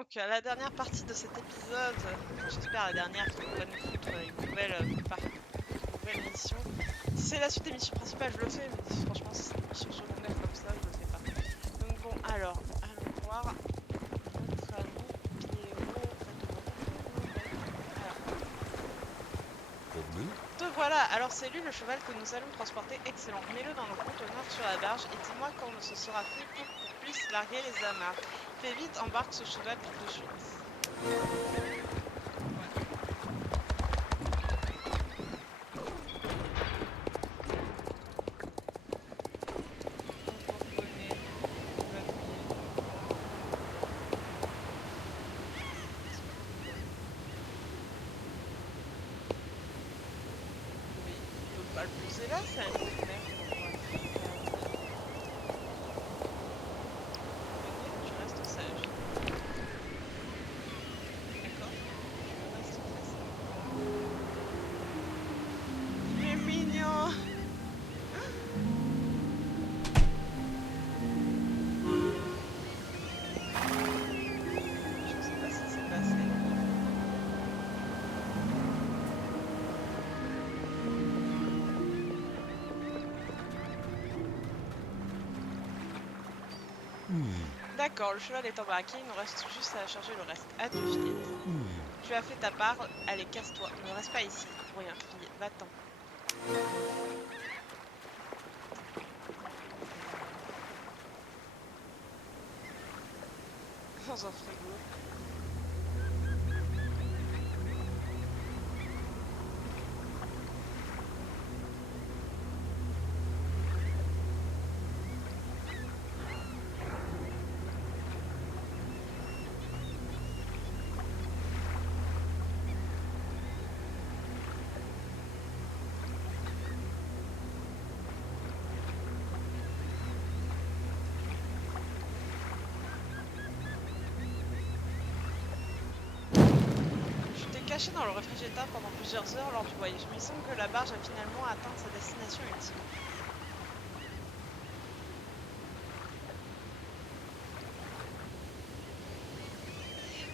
donc la dernière partie de cet épisode, j'espère la dernière qui va nous foutre une nouvelle mission. Si c'est la suite des missions principales, je le fais, mais franchement, si c'est des missions secondaires comme ça, je le fais pas. Donc bon, alors, allons voir notre ami Pierrot. Te voilà, alors c'est lui le cheval que nous allons transporter, excellent. Mets-le dans le conteneur sur la barge et dis-moi quand ce sera fait pour qu'on puisse larguer les amarres. Fais vite, embarque ce cheval tout de suite. Pas le poser là, c'est un truc même. Tu restes sage. D'accord. Tu restes très sage. Il est mignon. Je sais pas ce qui s'est passé. D'accord, le cheval est embarqué, il nous reste juste à charger le reste. À tout vite. Tu as fait ta part, allez casse-toi, ne reste pas ici. Pour rien, fille, va-t'en. Dans un frigo. Caché dans le réfrigérateur pendant plusieurs heures lors du voyage, mais il semble que la barge a finalement atteint sa destination ultime.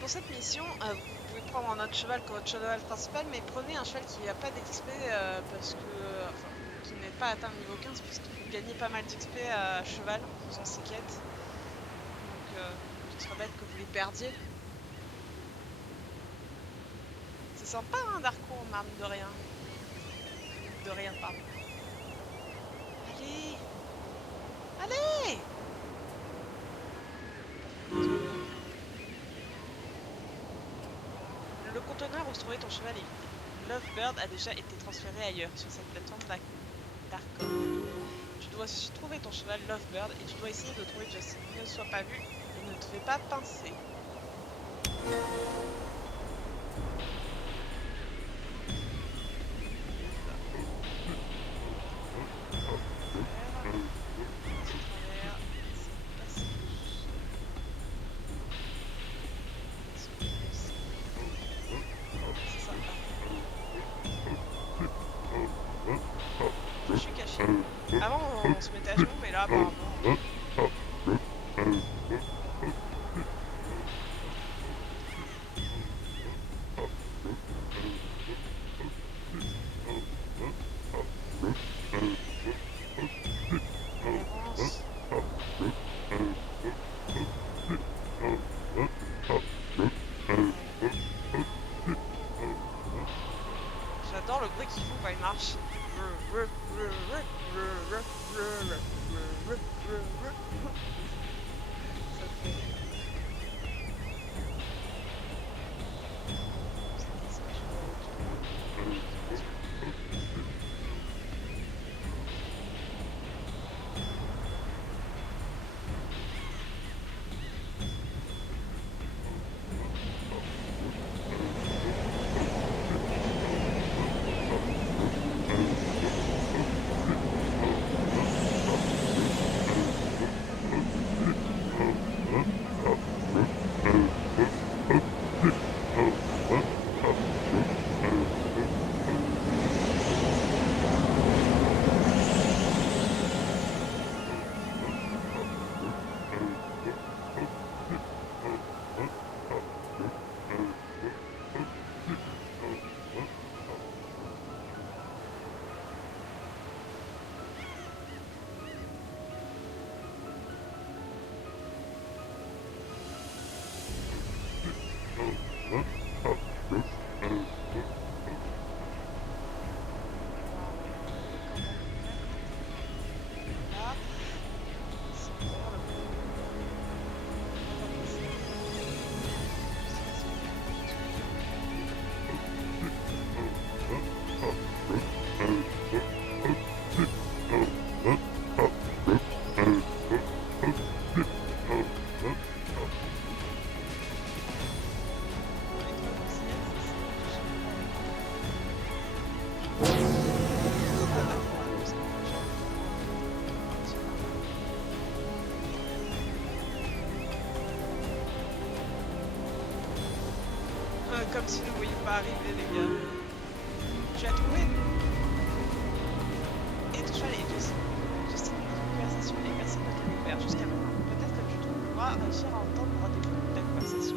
Pour cette mission, vous pouvez prendre un autre cheval que votre cheval principal, mais prenez un cheval qui n'a pas d'XP parce que, enfin, qui n'est pas atteint le niveau 15, puisque vous gagnez pas mal d'XP à cheval en faisant ces quêtes. Donc, ce serait bête que vous les perdiez. C'est sympa, hein, Darko, on marne de rien. De rien, pardon. Allez! Allez! Le conteneur où se trouvait ton cheval est vide. Lovebird a déjà été transféré ailleurs, sur cette plateforme d'Arkham. Tu dois trouver ton cheval Lovebird et tu dois essayer de trouver Justin. Ne sois pas vu et ne te fais pas pincer. Avant on se mettait à genoux, mais là apparemment. J'adore le bruit qu'il font quand il marche. Comme si nous ne voyions pas arriver, les gars. Tu as trouvé? Et ton cheval est Justin. Justin, notre conversation et personne ne t'a découvert jusqu'à maintenant. Peut-être que tu pourras réussir à entendre des bouts de ta conversation.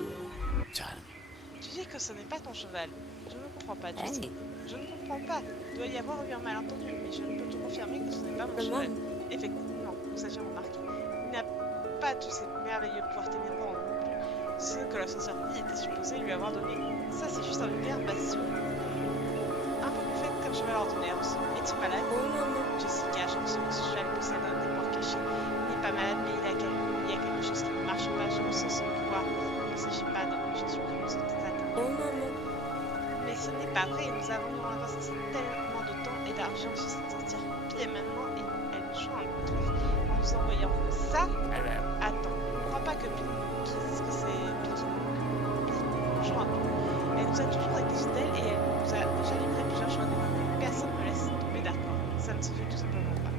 Tu dis que ce n'est pas ton cheval. Je ne comprends pas, Justin. Je ne comprends pas. Il doit y avoir eu un malentendu, mais je peux te confirmer que ce n'est pas mon cheval. Effectivement, nous avions remarqué. Il n'a pas tous ces merveilleux pouvoirs ténébreux non plus. Ce que l'ascenseur dit était supposé lui avoir donné. Ça, c'est juste un univers bastion. Un peu plus fait comme cheval ordinaire aussi. Es-tu malade? Jessica, je ressens que ce cheval possède un pouvoir caché. Il n'est pas malade, mais il y a quelque chose qui ne marche pas. Je ressens son pouvoir. Il ne s'agit pas d'un objectif que nous sommes atteints. Mais ce n'est pas vrai. Nous avons investi tellement de temps et d'argent sur cette sortir pile et maintenant elle nous joue un tour en nous envoyant ça. Attends, je ne crois pas que Pile dise que c'est Pile nous joue un tour. Elle nous a toujours été fidèle et elle nous a déjà livré plusieurs choix de vie. Personne ne laisse tomber d'accord. Ça ne se fait tout simplement pas.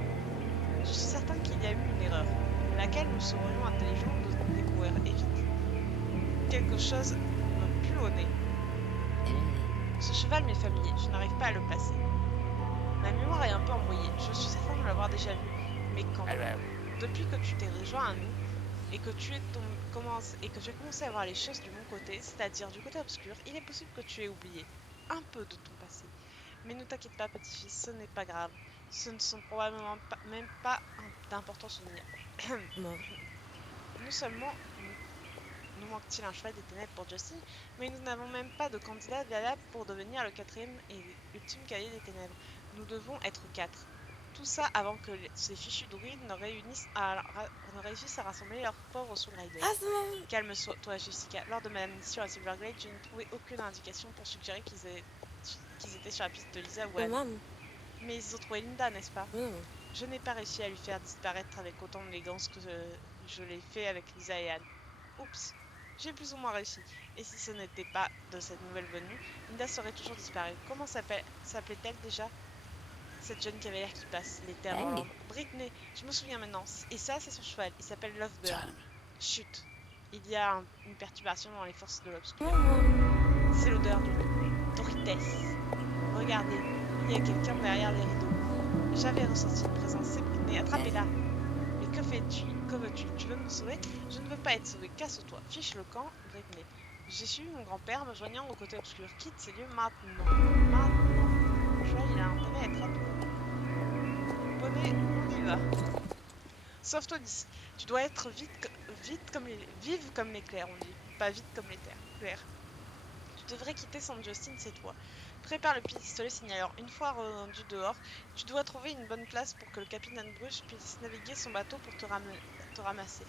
Je suis certain qu'il y a eu une erreur, laquelle nous serions intelligents de découvrir et vite. Quelque chose me pue au nez. Ce cheval m'est familier, je n'arrive pas à le placer. Ma mémoire est un peu embrouillée, je suis certain de l'avoir déjà vu. Mais quand? Depuis que tu t'es rejoint à nous et que tu as commencé à voir les choses du bon côté, c'est-à-dire du côté obscur, il est possible que tu aies oublié un peu de ton passé. Mais ne t'inquiète pas, petit-fils, ce n'est pas grave. Ce ne sont probablement même pas d'importants souvenirs. Non seulement nous manque-t-il un cheval des ténèbres pour Justin, mais nous n'avons même pas de candidat valable pour devenir le quatrième et ultime cavalier des ténèbres. Nous devons être 4. Tout ça avant que ces fichus druides ne réussissent à rassembler leurs pauvres Soul Riders. Calme-toi, Jessica. Lors de ma mission à Silverglade, je n'ai trouvé aucune indication pour suggérer qu'ils étaient sur la piste de Lisa ou Anne. Mais ils ont trouvé Linda, n'est-ce pas? Je n'ai pas réussi à lui faire disparaître avec autant d'élégance que je l'ai fait avec Lisa et Anne. Oups, j'ai plus ou moins réussi. Et si ce n'était pas de cette nouvelle venue, Linda serait toujours disparue. Comment s'appelait-elle déjà? Cette jeune cavalière qui passe, les terres dans l'ombre. Britney, je me souviens maintenant. Et ça, c'est son cheval. Il s'appelle Lovebird. Chut, il y a une perturbation dans les forces de l'obscur. C'est l'odeur d'une tristesse. Regardez, il y a quelqu'un derrière les rideaux. J'avais ressenti une présence, c'est Britney. Attrapez-la. Mais que fais-tu? Que veux-tu? Tu veux me sauver? Je ne veux pas être sauvé. Casse-toi. Fiche le camp, Britney. J'ai suivi mon grand-père me joignant au côté obscur. Quitte ces lieux maintenant. Maintenant. Mon cheval, il a intérêt à être rapide. Bonnet, on y va. Sauve-toi d'ici. Tu dois être vive comme l'éclair, on dit. Pas vite comme l'éclair. Tu devrais quitter Saint Justin, c'est toi. Prépare le pistolet signaleur. Une fois rendu dehors, tu dois trouver une bonne place pour que le capitaine Bruce puisse naviguer son bateau pour te ramasser.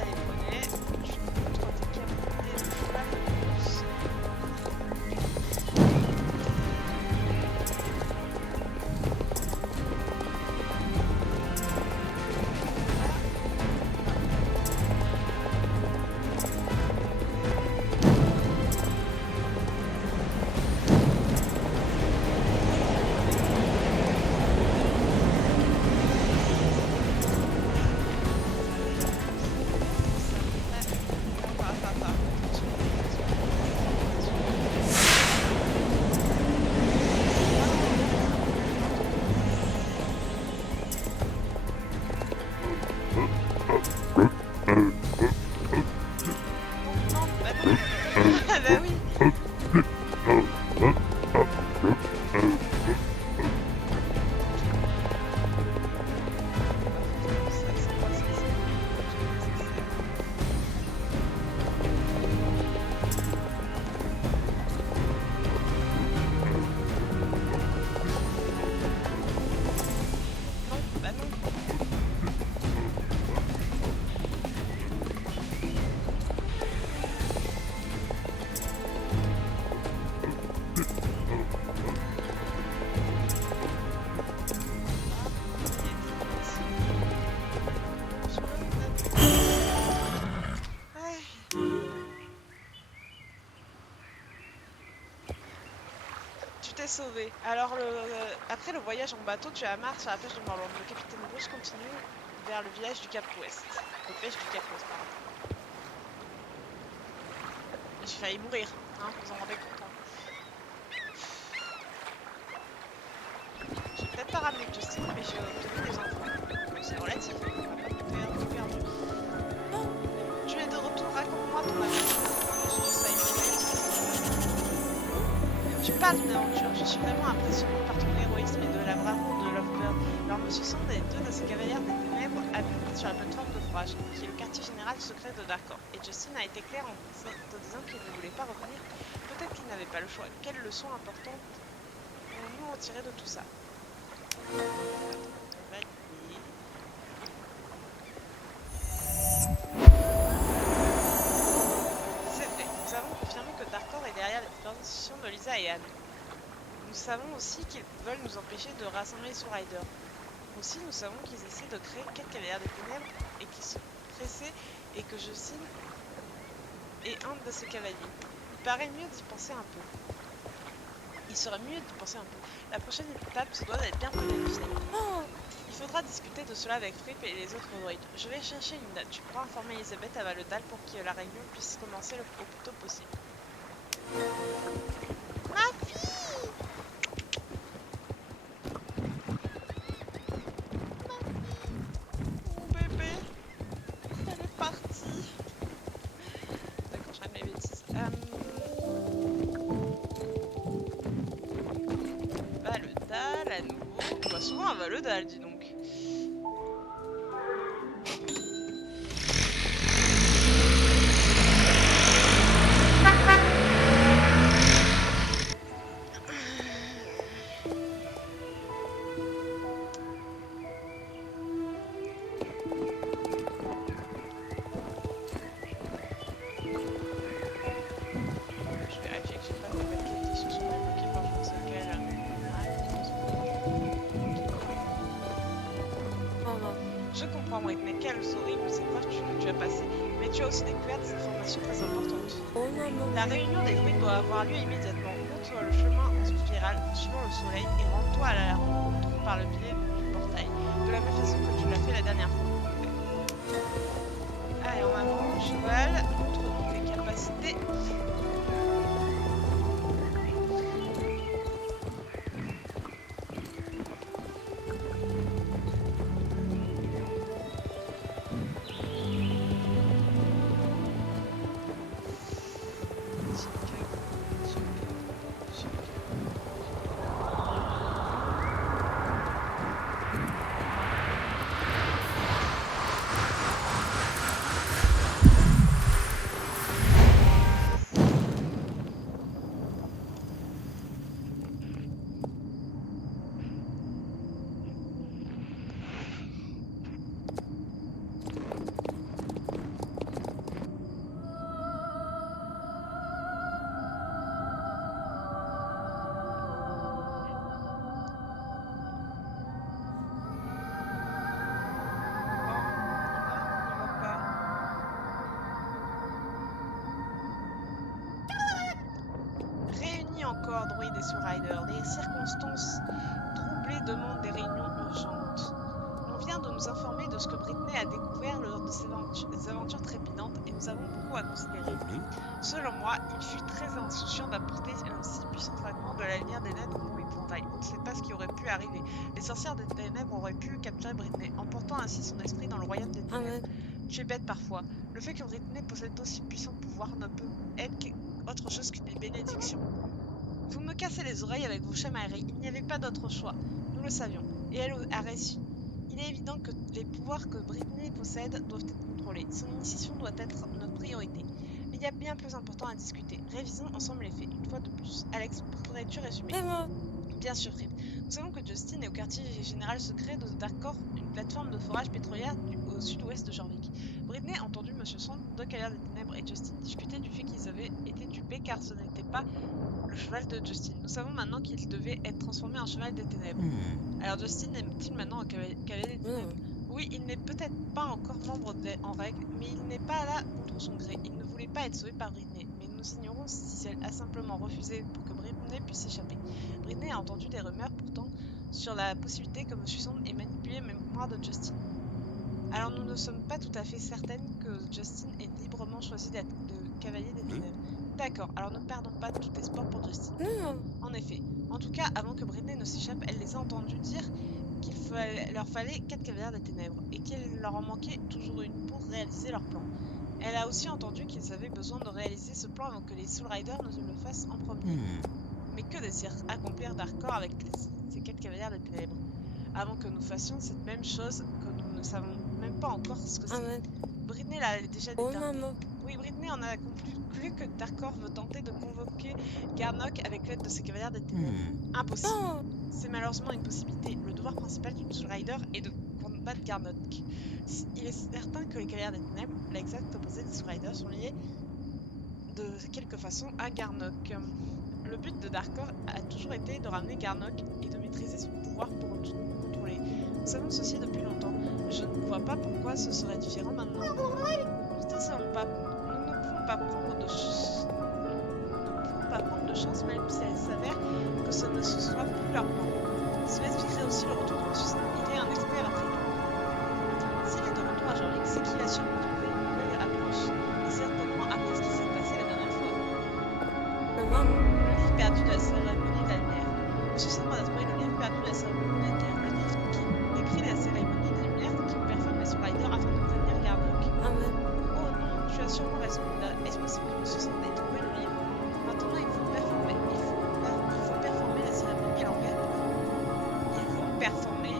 Allez, poney, je te montre tes capacités de cheval de course. été sauvé. Alors, après le voyage en bateau, tu as marre sur la plage de Morland. Le capitaine Bruce continue vers le village du Cap Ouest. Le pêche du Cap Ouest, pardon. J'ai failli mourir, hein, vous en rendez compte. Hein. J'ai peut-être pas ramené Justine, mais j'ai obtenu des enfants. C'est relatif, on va pas tout perdu. Tu es de retour, raconte-moi ton aventure. Tu parles d'une aventure, je suis vraiment impressionné par ton héroïsme et de la bravoure de Lovebird. Alors Monsieur Sand et deux de ses cavalières des ténèbres habitent sur la plateforme de forage, qui est le quartier général secret de Darkor. Et Justin a été clair en te disant qu'il ne voulait pas revenir. Peut-être qu'il n'avait pas le choix. Quelle leçon importante pouvons-nous en tirer de tout ça? C'est vrai, nous avons confirmé que Darkor est derrière les disparitions de Lisa et Anne. Nous savons aussi qu'ils veulent nous empêcher de rassembler les Sous-Riders. Aussi, nous savons qu'ils essaient de créer quelques cavalières des ténèbres et qu'ils sont pressés et que Justine est un de ces cavaliers. Il paraît mieux d'y penser un peu. Il serait mieux d'y penser un peu. La prochaine étape se doit d'être bien planifiée. Il faudra discuter de cela avec Fripp et les autres droïdes. Je vais chercher une date. Tu pourras informer Elisabeth à Valedal pour que la réunion puisse commencer au plus tôt possible. Ma fille! Mon bébé! Elle est partie! D'accord, je règle mes bêtises. Valedal à nouveau. On va souvent à Valedal, dis donc. Je comprends, Whitney, quelles horribles épreuves que tu as passées, mais tu as aussi découvert des informations très importantes. La réunion des druides doit avoir lieu immédiatement. Monte le chemin en spirale, suivant le soleil, et rends-toi à la rencontre par le biais du portail, de la même façon que tu l'as fait la dernière fois. Allez, en avant, cheval, montre tes capacités. Encore, droïdes et Sous-Riders. Les circonstances troublées demandent des réunions urgentes. On vient de nous informer de ce que Brittany a découvert lors de ses aventures trépidantes et nous avons beaucoup à considérer. Selon moi, il fut très insouciant d'apporter un si puissant fragment de la lumière des ténèbres pour les portails. On ne sait pas ce qui aurait pu arriver. Les sorcières des ténèbres auraient pu capturer Brittany, emportant ainsi son esprit dans le royaume des ténèbres. Tu es bête parfois. Le fait que Brittany possède aussi puissant pouvoir ne peut être autre chose qu'une bénédiction. Vous me cassez les oreilles avec vos chamailleries, il n'y avait pas d'autre choix. Nous le savions, et elle a réussi. Il est évident que les pouvoirs que Brittany possède doivent être contrôlés. Son initiation doit être notre priorité. Mais il y a bien plus important à discuter. Révisons ensemble les faits, une fois de plus. Alex, pourrais-tu résumer? Bien sûr, Fripp. Nous savons que Justin est au quartier général secret de Darkor, une plateforme de forage pétrolière au sud-ouest de Jorvik. Brittany a entendu Monsieur Sand, deux cavaliers des ténèbres et Justin discuter du fait qu'ils avaient été dupés car ce n'était pas le cheval de Justin. Nous savons maintenant qu'il devait être transformé en cheval des ténèbres. Alors Justin est-il maintenant un cavalier des ténèbres? Oui, il n'est peut-être pas encore membre en règle, mais il n'est pas là contre son gré. Il ne voulait pas être sauvé par Brittany, mais nous ignorons si elle a simplement refusé pour que Brittany Britney puisse s'échapper. Britney a entendu des rumeurs pourtant sur la possibilité que M. Sand ait manipulé la mémoire de Justin. Alors nous ne sommes pas tout à fait certaines que Justin ait librement choisi d'être le cavalier des ténèbres. D'accord, alors ne perdons pas tout espoir pour Justin. Non. En effet, en tout cas, avant que Britney ne s'échappe, elle les a entendus dire qu'il leur fallait 4 cavaliers des ténèbres et qu'il leur en manquait toujours une pour réaliser leur plan. Elle a aussi entendu qu'ils avaient besoin de réaliser ce plan avant que les Soul Riders ne le fassent en premier. Mais que désire accomplir Darkor avec ces 4 cavaliers des ténèbres? Avant que nous fassions cette même chose que nous ne savons même pas encore ce que c'est. Amen. Britney l'a déjà Oh déterminé. maman. Oui, Britney en a conclu que Darkor veut tenter de convoquer Garnock avec l'aide de ses cavaliers des ténèbres. Impossible. Non. C'est malheureusement une possibilité. Le devoir principal d'une Soul Rider est de combattre Garnock. Il est certain que les cavaliers des ténèbres, l'exact opposé des Soul Riders, sont liés de quelque façon à Garnock. Le but de Darkor a toujours été de ramener Garnock et de maîtriser son pouvoir pour tout contrôler. Nous savons ceci depuis longtemps. Je ne vois pas pourquoi ce serait différent maintenant. Nous ne savons pas. Nous ne pouvons pas prendre de chance, même si elle s'avère que ce ne soit plus leur plan. Cela expliquerait aussi le retour de Monsieur Sand. Il est un expert après tout. S'il est de retour à Jorvik, c'est qu'il a sûrement trouvé une nouvelle approche. Et certainement après ce qui s'est passé la dernière fois. Maman. Le livre perdu de la cérémonie de la lumière. Monsieur Sand a trouvé le livre perdu de la cérémonie de la lumière. Le livre qui décrit la cérémonie de la lumière qui performe les Soul Riders afin de prévenir Garnock. Amen. Oh non, tu as sûrement raison. Est-ce possible que Monsieur Sand ait trouvé le livre? Maintenant, il faut performer. Il faut performer la cérémonie à l'envers. Il faut performer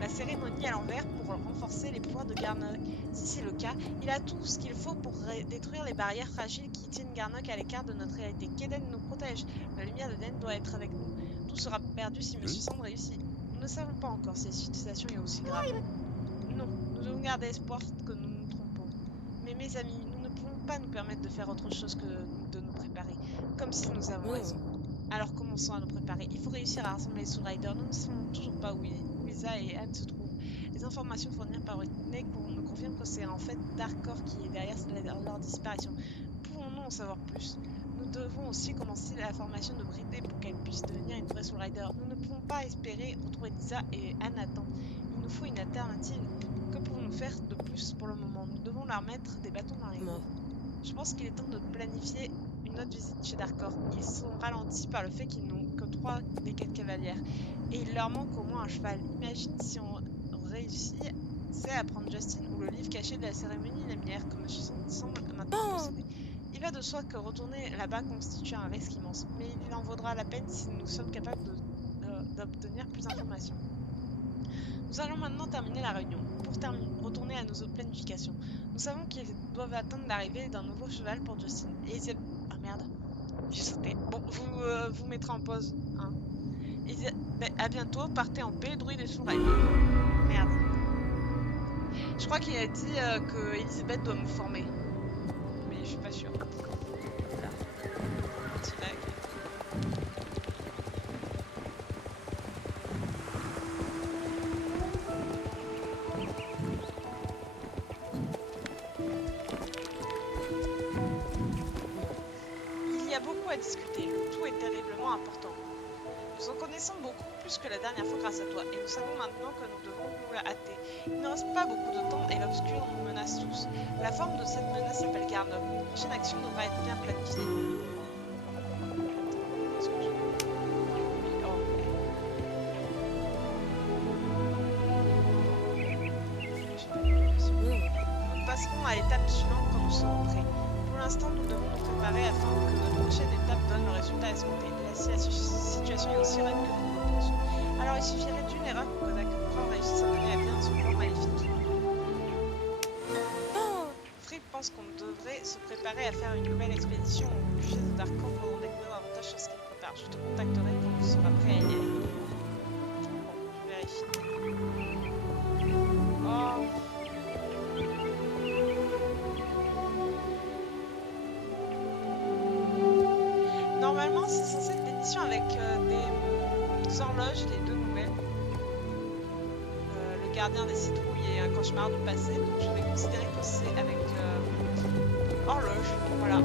la cérémonie à l'envers pour renforcer les pouvoirs de Garnock. Si c'est le cas, il a tout ce qu'il faut pour détruire les barrières fragiles qui tiennent Garnock à l'écart de notre réalité. Qu'Eden nous protège. La lumière d'Eden doit être avec nous. Tout sera perdu si Monsieur Sand réussit. Nous ne savons pas encore si la situation est aussi grave. Non, nous devons garder espoir que nous nous trompons. Mais mes amis, nous ne pouvons pas nous permettre de faire autre chose que de nous préparer, comme si nous avons raison. Alors commençons à nous préparer. Il faut réussir à rassembler les Soul Riders. Nous ne savons toujours pas où Isa et Anne se trouvent. Les informations fournies par Whitney nous confirment que c'est en fait Darkor qui est derrière leur disparition. Pouvons-nous en savoir plus? Nous devons aussi commencer la formation de Britney pour qu'elle puisse devenir une vraie Soul Rider. Nous ne pouvons pas espérer retrouver Lisa et Anne à temps. Il nous faut une alternative. Que pouvons-nous faire de plus pour le moment? Nous devons leur mettre des bâtons dans les roues. Je pense qu'il est temps de planifier une autre visite chez Darkor. Ils sont ralentis par le fait qu'ils n'ont que 3 des 4 cavalières. Et il leur manque au moins un cheval. Imagine si on réussit à prendre Justin ou le livre caché de la cérémonie de la lumière, comme M. Sand semble maintenant posséder. Il va de soi que retourner là-bas constitue un risque immense, mais il en vaudra la peine si nous sommes capables d'obtenir plus d'informations. Nous allons maintenant terminer la réunion. Pour retourner à nos planifications. Nous savons qu'ils doivent attendre l'arrivée d'un nouveau cheval pour Justin. Et ah merde, j'ai sauté. Bon, vous mettrez en pause. Hein. À bientôt, partez en paix, druide et Soul Riders. Merde. Je crois qu'il a dit que Elisabeth doit me former. Mais je suis pas sûre. Voilà. Petit lag. Il y a beaucoup à discuter. Le tout est terriblement important. Nous en connaissons beaucoup plus que la dernière fois grâce à toi, et nous savons maintenant que nous devons nous la hâter. Il ne reste pas beaucoup de temps et l'obscur nous menace tous. La forme de cette menace s'appelle Garnock. Une prochaine action devra être bien planifiée. Nous passerons à l'étape suivante quand nous serons prêts. Pour l'instant, nous devons nous préparer afin que notre prochaine étape donne le résultat escompté. La situation est aussi raide que nous le pensons. Alors il suffirait d'une erreur pour que Darkor réussisse à mener à bien son plan maléfique. Fripp pense qu'on devrait se préparer à faire une nouvelle expédition au budget de Darkor pour en découvrir davantage sur ce qu'il prépare. Je te contacterai quand tu seras prêt à y aller. Bon, je vérifie. Oh. Normalement, c'est censé être des missions avec des horloges, les 2 nouvelles. Le gardien des citrouilles et un cauchemar du passé. Donc je vais considérer que c'est avec horloge. Voilà.